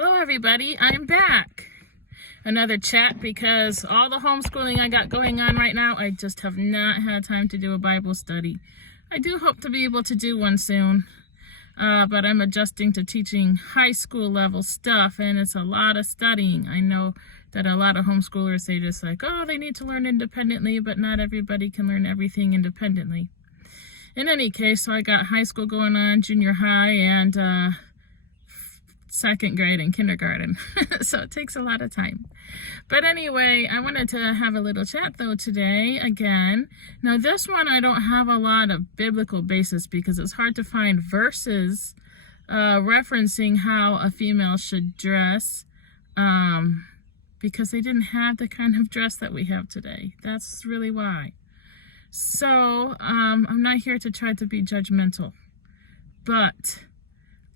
Hello everybody, I'm back. Another chat because all the homeschooling I got going on right now, I just have not had time to do a Bible study. I do hope to be able to do one soon, but I'm adjusting to teaching high school level stuff, and it's a lot of studying. I know that a lot of homeschoolers say just like, oh, they need to learn independently, but not everybody can learn everything independently. In any case, so I got high school going on, junior high, and second grade and kindergarten. So it takes a lot of time. But anyway, I wanted to have a little chat though today again. Now this one I don't have a lot of biblical basis because it's hard to find verses referencing how a female should dress because they didn't have the kind of dress that we have today. That's really why. So I'm not here to try to be judgmental, but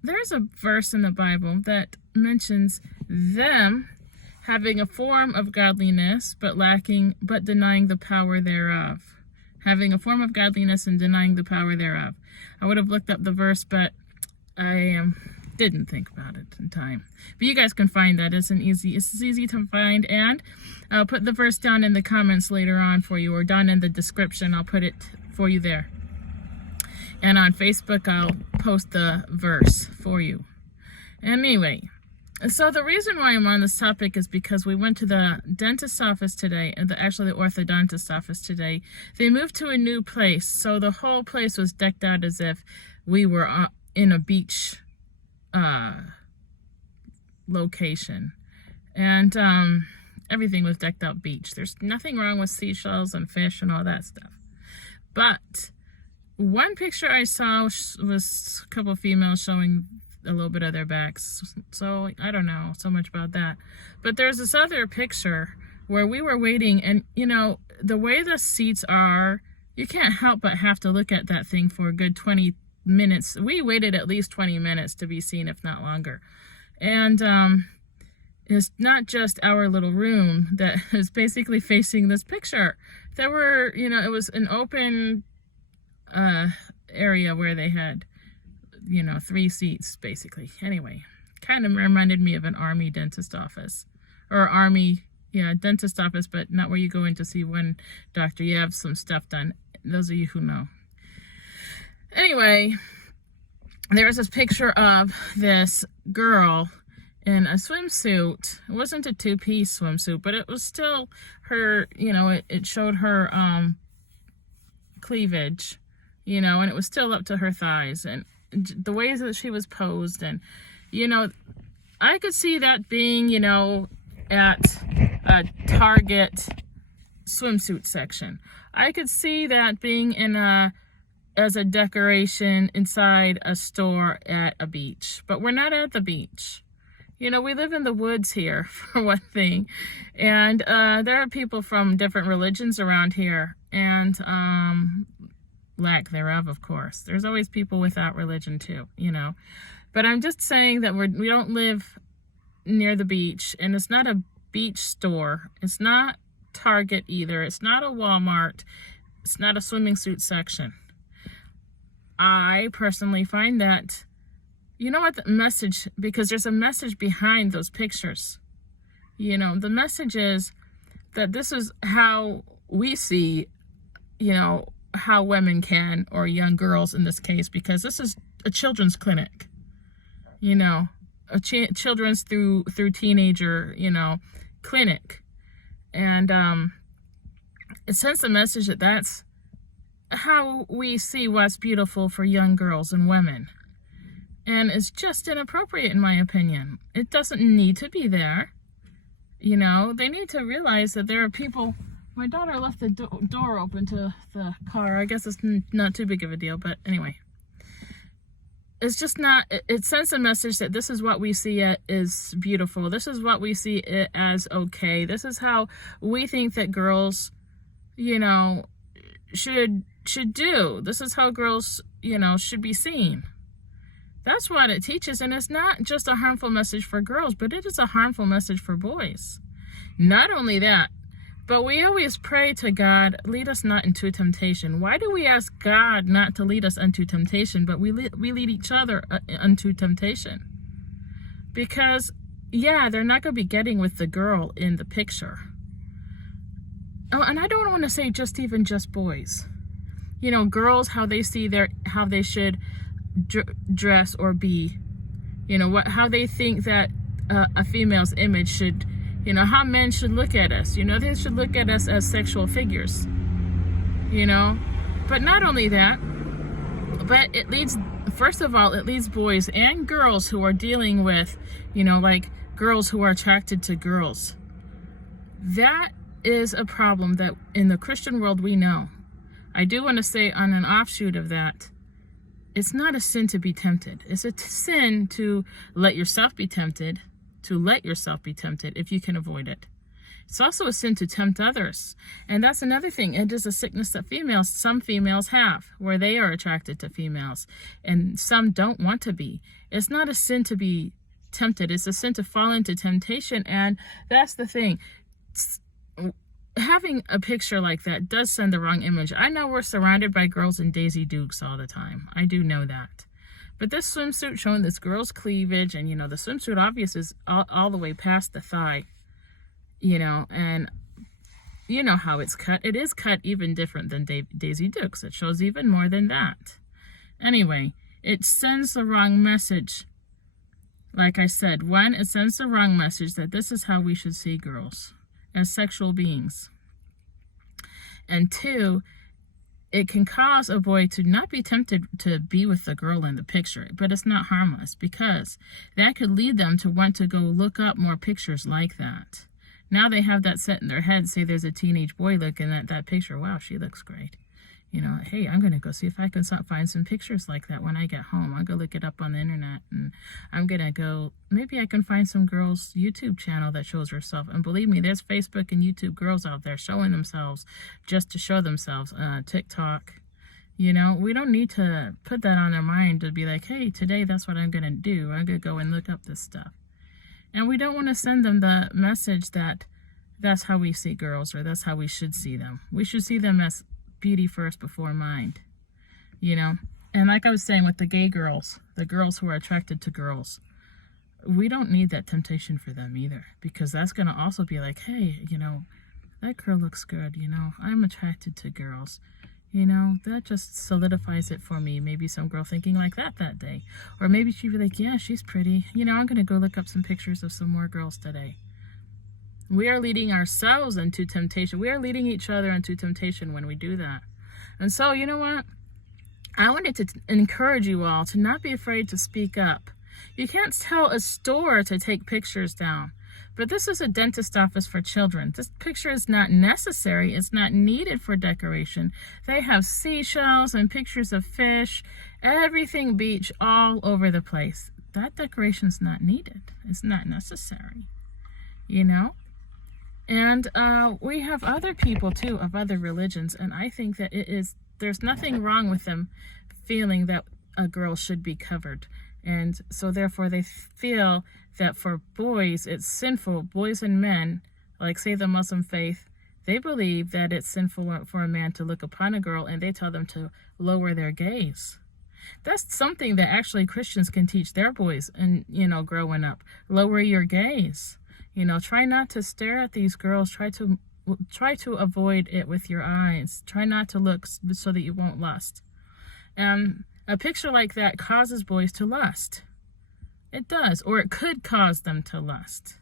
there's a verse in the Bible that mentions them having a form of godliness, but denying the power thereof. Having a form of godliness and denying the power thereof. I would have looked up the verse, but I didn't think about it in time. But you guys can find that. It's easy to find, and I'll put the verse down in the comments later on for you, or down in the description. I'll put it for you there. And on Facebook, I'll post the verse for you. Anyway, so the reason why I'm on this topic is because we went to the dentist's office today, and actually the orthodontist office today. They moved to a new place, so the whole place was decked out as if we were in a beach location. And everything was decked out beach. There's nothing wrong with seashells and fish and all that stuff. But one picture I saw was a couple of females showing a little bit of their backs. So I don't know so much about that. But there's this other picture where we were waiting, and you know, the way the seats are, you can't help but have to look at that thing for a good 20 minutes. We waited at least 20 minutes to be seen, if not longer. And it's not just our little room that is basically facing this picture. There were, you know, it was an open area where they had, you know, 3 seats basically. Anyway, kind of reminded me of an army dentist office, or army, yeah, dentist office, but not where you go in to see one doctor. You have some stuff done. Those of you who know. Anyway, there was this picture of this girl in a swimsuit. It wasn't a 2-piece swimsuit, but it was still her, you know, it showed her cleavage, you know, and it was still up to her thighs, and the ways that she was posed, and, you know, I could see that being, you know, at a Target swimsuit section. I could see that being in as a decoration inside a store at a beach, but we're not at the beach. You know, we live in the woods here, for one thing, and there are people from different religions around here, and lack thereof, of course. There's always people without religion too, you know. But I'm just saying that we don't live near the beach, and it's not a beach store. It's not Target either. It's not a Walmart. It's not a swimming suit section. I personally find that, you know what, the message, because there's a message behind those pictures. You know, the message is that this is how we see, you know, how women can, or young girls in this case, because this is a children's clinic, you know, a children's through teenager, you know, clinic. And it sends a message that that's how we see what's beautiful for young girls and women. And it's just inappropriate, in my opinion. It doesn't need to be there. You know, they need to realize that there are people. My daughter left the door open to the car. I guess it's not too big of a deal, but anyway. It's just not, it sends a message that this is what we see as beautiful. This is what we see it as okay. This is how we think that girls, you know, should do. This is how girls, you know, should be seen. That's what it teaches, and it's not just a harmful message for girls, but it is a harmful message for boys. Not only that, but we always pray to God, lead us not into temptation. Why do we ask God not to lead us into temptation, but we lead each other into temptation? Because yeah, they're not going to be getting with the girl in the picture. Oh, and I don't want to say just boys. You know, girls, how they see how they should dress or be. You know, how they think that a female's image should, you know, how men should look at us. You know, they should look at us as sexual figures. You know, but not only that, but it leads, first of all, it leads boys and girls who are dealing with, you know, like girls who are attracted to girls. That is a problem that in the Christian world we know. I do want to say on an offshoot of that, it's not a sin to be tempted. It's a sin to let yourself be tempted, if you can avoid it. It's also a sin to tempt others. And that's another thing. It is a sickness that some females have, where they are attracted to females and some don't want to be. It's not a sin to be tempted. It's a sin to fall into temptation. And that's the thing. Having a picture like that does send the wrong image. I know we're surrounded by girls in Daisy Dukes all the time. I do know that. But this swimsuit showing this girl's cleavage, and, you know, the swimsuit obvious is all the way past the thigh. You know, and you know how it's cut. It is cut even different than Daisy Dukes. It shows even more than that. Anyway, it sends the wrong message. Like I said, one, it sends the wrong message that this is how we should see girls, as sexual beings. And two, it can cause a boy to not be tempted to be with the girl in the picture, but it's not harmless, because that could lead them to want to go look up more pictures like that. Now they have that set in their head, say there's a teenage boy looking at that picture. Wow, she looks great. You know, hey, I'm going to go see if I can find some pictures like that when I get home. I'll go look it up on the internet, and I'm going to go, maybe I can find some girl's YouTube channel that shows herself. And believe me, there's Facebook and YouTube girls out there showing themselves just to show themselves. TikTok. You know, we don't need to put that on our mind to be like, hey, today that's what I'm going to do. I'm going to go and look up this stuff. And we don't want to send them the message that that's how we see girls, or that's how we should see them. We should see them as beauty first before mind, you know. And like I was saying with the gay girls, the girls who are attracted to girls, we don't need that temptation for them either, because that's going to also be like, hey, you know, that girl looks good, you know, I'm attracted to girls. You know, that just solidifies it for me. Maybe some girl thinking like that day. Or maybe she'd be like, yeah, she's pretty. You know, I'm going to go look up some pictures of some more girls today. We are leading ourselves into temptation. We are leading each other into temptation when we do that. And so, you know what? I wanted to encourage you all to not be afraid to speak up. You can't tell a store to take pictures down. But this is a dentist office for children. This picture is not necessary. It's not needed for decoration. They have seashells and pictures of fish, everything beach all over the place. That decoration's not needed. It's not necessary, you know? And we have other people too of other religions, and I think that there's nothing wrong with them feeling that a girl should be covered. And so therefore they feel that for boys, it's sinful. Boys and men, like say the Muslim faith, they believe that it's sinful for a man to look upon a girl, and they tell them to lower their gaze. That's something that actually Christians can teach their boys, and, you know, growing up. Lower your gaze. You know, try not to stare at these girls. Try to avoid it with your eyes. Try not to look so that you won't lust. A picture like that causes boys to lust. It does, or it could cause them to lust.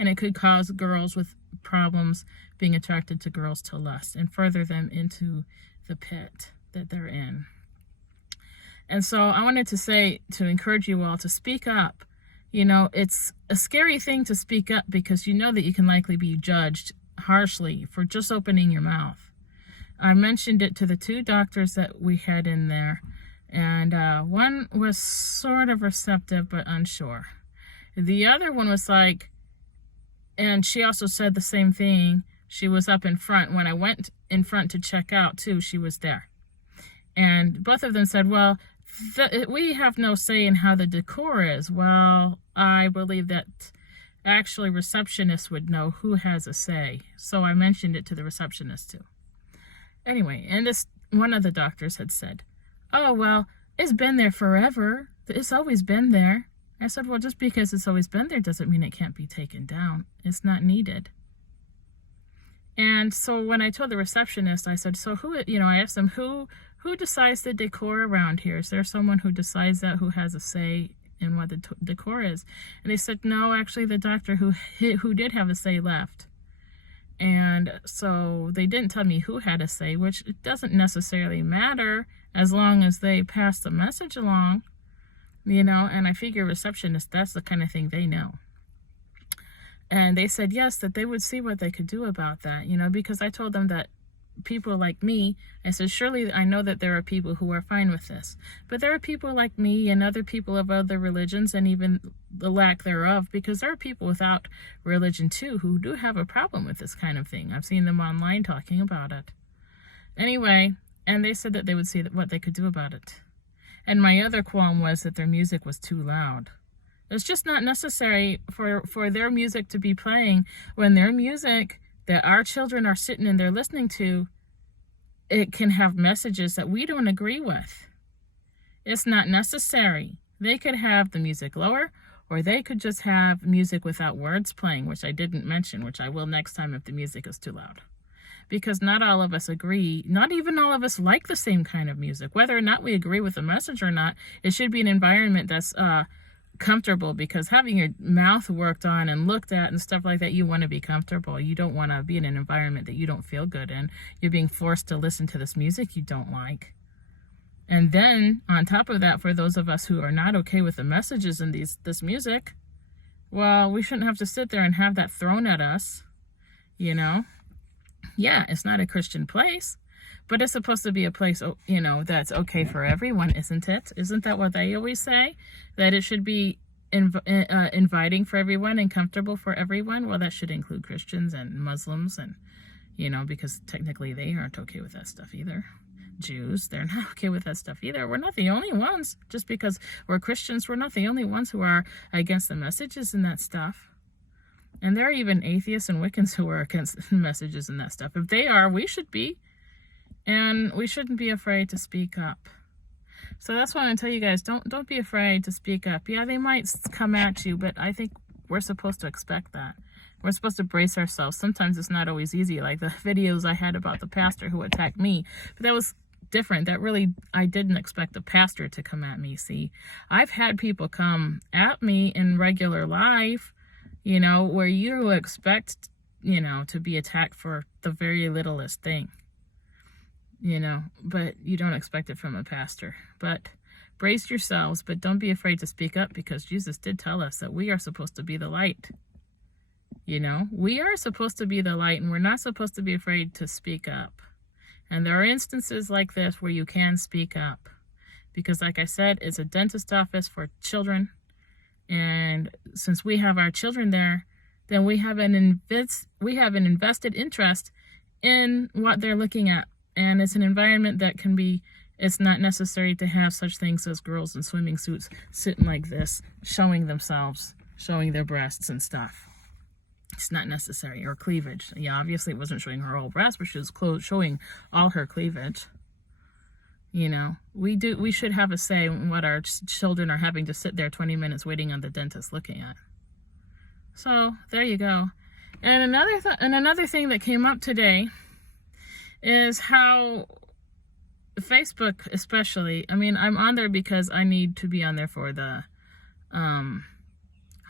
And it could cause girls with problems being attracted to girls to lust and further them into the pit that they're in. And so I wanted to say, to encourage you all to speak up. You know, it's a scary thing to speak up, because you know that you can likely be judged harshly for just opening your mouth. I mentioned it to the two doctors that we had in there. And one was sort of receptive, but unsure. The other one was like, and she also said the same thing. She was up in front. When I went in front to check out too, she was there. And both of them said, well, we have no say in how the decor is. Well, I believe that actually receptionists would know who has a say. So I mentioned it to the receptionist too. Anyway, and this one of the doctors had said, oh, well, it's been there forever. It's always been there. I said, well, just because it's always been there doesn't mean it can't be taken down. It's not needed. And so when I told the receptionist, I said, so who, I asked them, who decides the decor around here? Is there someone who decides that, who has a say in what the decor is? And they said, no, actually the doctor who did have a say left. And so they didn't tell me who had a say, which it doesn't necessarily matter as long as they pass the message along, and I figure receptionists, that's the kind of thing they know. And they said, yes, that they would see what they could do about that, because I told them that people like me, I said, surely I know that there are people who are fine with this, but there are people like me and other people of other religions and even the lack thereof, because there are people without religion too who do have a problem with this kind of thing. I've seen them online talking about it. Anyway, and they said that they would see what they could do about it. And my other qualm was that their music was too loud. It's just not necessary for their music to be playing when their music that our children are sitting in there listening to, it can have messages that we don't agree with. It's not necessary. They could have the music lower, or they could just have music without words playing, which I didn't mention, which I will next time if the music is too loud. Because not all of us agree, not even all of us like the same kind of music. Whether or not we agree with the message or not, it should be an environment that's comfortable, because having your mouth worked on and looked at and stuff like that, you want to be comfortable. You don't want to be in an environment that you don't feel good in. You're being forced to listen to this music you don't like. And then on top of that, for those of us who are not okay with the messages in this music, well, we shouldn't have to sit there and have that thrown at us. Yeah, it's not a Christian place, but it's supposed to be a place, that's okay for everyone, isn't it? Isn't that what they always say? That it should be inviting for everyone and comfortable for everyone? Well, that should include Christians and Muslims and, because technically they aren't okay with that stuff either. Jews, they're not okay with that stuff either. We're not the only ones. Just because we're Christians, we're not the only ones who are against the messages and that stuff. And there are even atheists and Wiccans who are against the messages and that stuff. If they are, we should be. And we shouldn't be afraid to speak up. So that's why I tell you guys, don't be afraid to speak up. Yeah, they might come at you, but I think we're supposed to expect that. We're supposed to brace ourselves. Sometimes it's not always easy, like the videos I had about the pastor who attacked me. But that was different. That really, I didn't expect the pastor to come at me. See, I've had people come at me in regular life, where you expect, to be attacked for the very littlest thing. But you don't expect it from a pastor. But brace yourselves, but don't be afraid to speak up, because Jesus did tell us that we are supposed to be the light. We are supposed to be the light, and we're not supposed to be afraid to speak up. And there are instances like this where you can speak up, because like I said, it's a dentist office for children. And since we have our children there, then we have an invested interest in what they're looking at. And it's an environment that can be, it's not necessary to have such things as girls in swimming suits sitting like this, showing themselves, showing their breasts and stuff. It's not necessary. Or cleavage. Yeah, obviously it wasn't showing her whole breast, but she was showing all her cleavage. We should have a say in what our children are having to sit there 20 minutes waiting on the dentist looking at. So there you go. And another thing that came up today is how Facebook, especially, I'm on there because I need to be on there for the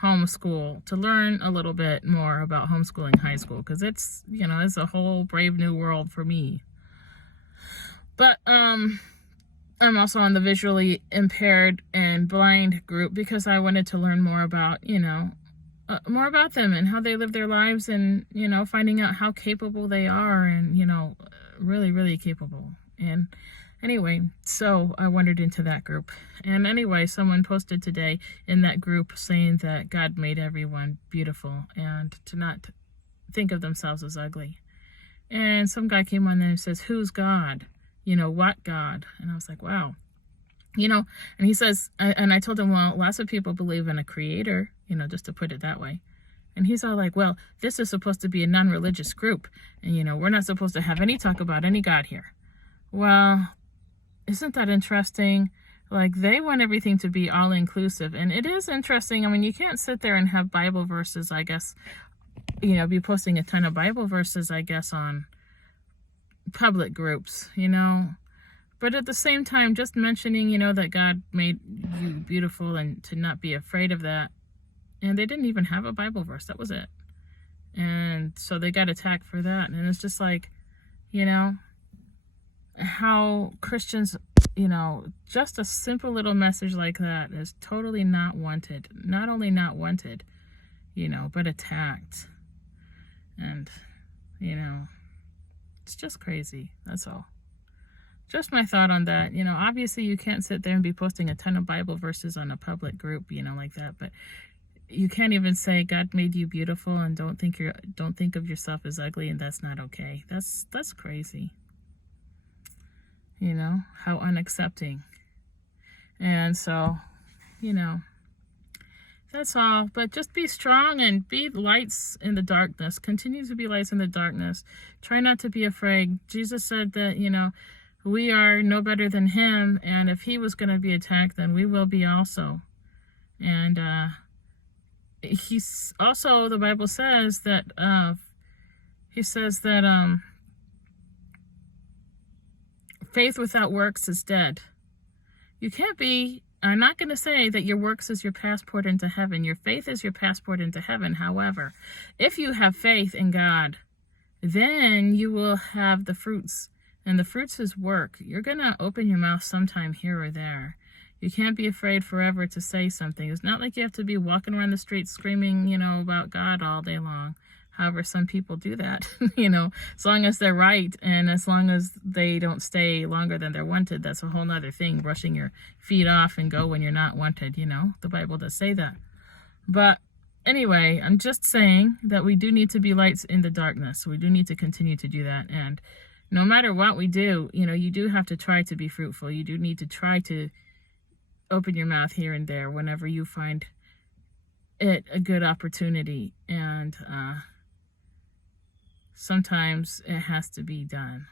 homeschool, to learn a little bit more about homeschooling high school, because it's a whole brave new world for me. But I'm also on the visually impaired and blind group because I wanted to learn more about more about them and how they live their lives, and finding out how capable they are, and really, really capable. And anyway, so I wandered into that group. And anyway, someone posted today in that group saying that God made everyone beautiful and to not think of themselves as ugly. And some guy came on there and says, who's God? What God? And I was like, wow. And he says, and I told him, well, lots of people believe in a creator, just to put it that way. And he's all like, well, this is supposed to be a non-religious group, and, we're not supposed to have any talk about any God here. Well, isn't that interesting? Like, they want everything to be all inclusive. And it is interesting. I mean, you can't sit there and have Bible verses, I guess, be posting a ton of Bible verses, I guess, on public groups, But at the same time, just mentioning, that God made you beautiful and to not be afraid of that. And they didn't even have a Bible verse. That was it. And so they got attacked for that. And it's just like, how Christians, just a simple little message like that is totally not wanted. Not only not wanted, but attacked. And, it's just crazy. That's all. Just my thought on that. Obviously you can't sit there and be posting a ton of Bible verses on a public group, like that. But you can't even say God made you beautiful and don't think of yourself as ugly, and that's not okay. That's crazy. How unaccepting. And so, that's all. But just be strong and be lights in the darkness. Continue to be lights in the darkness. Try not to be afraid. Jesus said that, we are no better than him. And if he was going to be attacked, then we will be also. And he's also, the Bible says that, faith without works is dead. You can't be, I'm not going to say that your works is your passport into heaven. Your faith is your passport into heaven. However, if you have faith in God, then you will have the fruits. And the fruits is work. You're going to open your mouth sometime here or there. You can't be afraid forever to say something. It's not like you have to be walking around the street screaming, about God all day long. However, some people do that, as long as they're right and as long as they don't stay longer than they're wanted. That's a whole nother thing, brushing your feet off and go when you're not wanted, The Bible does say that. But anyway, I'm just saying that we do need to be lights in the darkness. We do need to continue to do that. And no matter what we do, you do have to try to be fruitful. You do need to try to open your mouth here and there whenever you find it a good opportunity. And, sometimes it has to be done,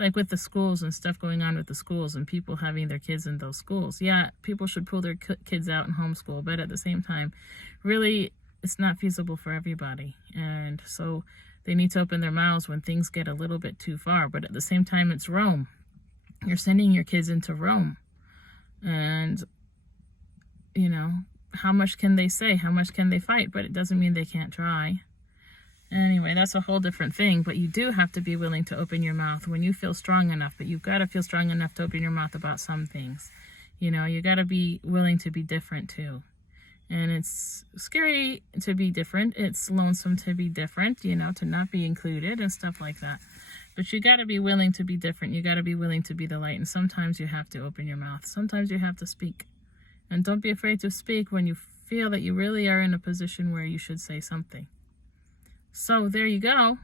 like with the schools and stuff going on with the schools and people having their kids in those schools. Yeah, people should pull their kids out and homeschool, but at the same time, really, it's not feasible for everybody. And so they need to open their mouths when things get a little bit too far. But at the same time, it's Rome. You're sending your kids into Rome. And, how much can they say? How much can they fight? But it doesn't mean they can't try. Anyway, that's a whole different thing, but you do have to be willing to open your mouth when you feel strong enough, but you've got to feel strong enough to open your mouth about some things. You got to be willing to be different too. And it's scary to be different. It's lonesome to be different, to not be included and stuff like that. But you got to be willing to be different. You got to be willing to be the light. And sometimes you have to open your mouth. Sometimes you have to speak. And don't be afraid to speak when you feel that you really are in a position where you should say something. So there you go.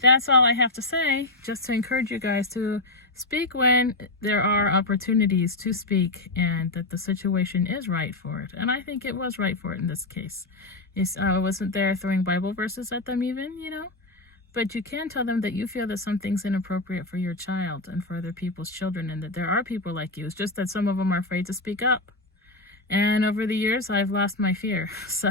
That's all I have to say, just to encourage you guys to speak when there are opportunities to speak and that the situation is right for it. And I think it was right for it in this case. I wasn't there throwing Bible verses at them even, But you can tell them that you feel that something's inappropriate for your child and for other people's children and that there are people like you. It's just that some of them are afraid to speak up. And over the years, I've lost my fear. So,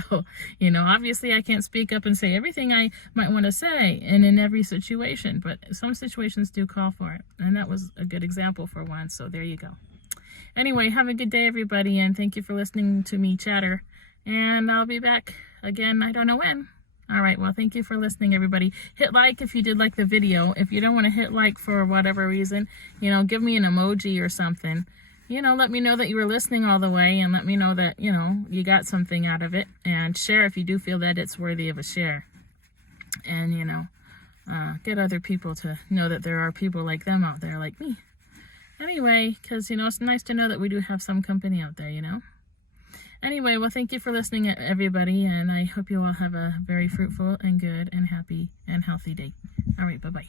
obviously I can't speak up and say everything I might want to say and in every situation, but some situations do call for it. And that was a good example for one. So there you go. Anyway, have a good day, everybody. And thank you for listening to me chatter. And I'll be back again. I don't know when. All right. Well, thank you for listening, everybody. Hit like if you did like the video. If you don't want to hit like for whatever reason, give me an emoji or something. Let me know that you were listening all the way and let me know that, you got something out of it. And share if you do feel that it's worthy of a share. And, get other people to know that there are people like them out there like me. Anyway, because, it's nice to know that we do have some company out there, Anyway, well, thank you for listening, everybody. And I hope you all have a very fruitful and good and happy and healthy day. All right, bye-bye.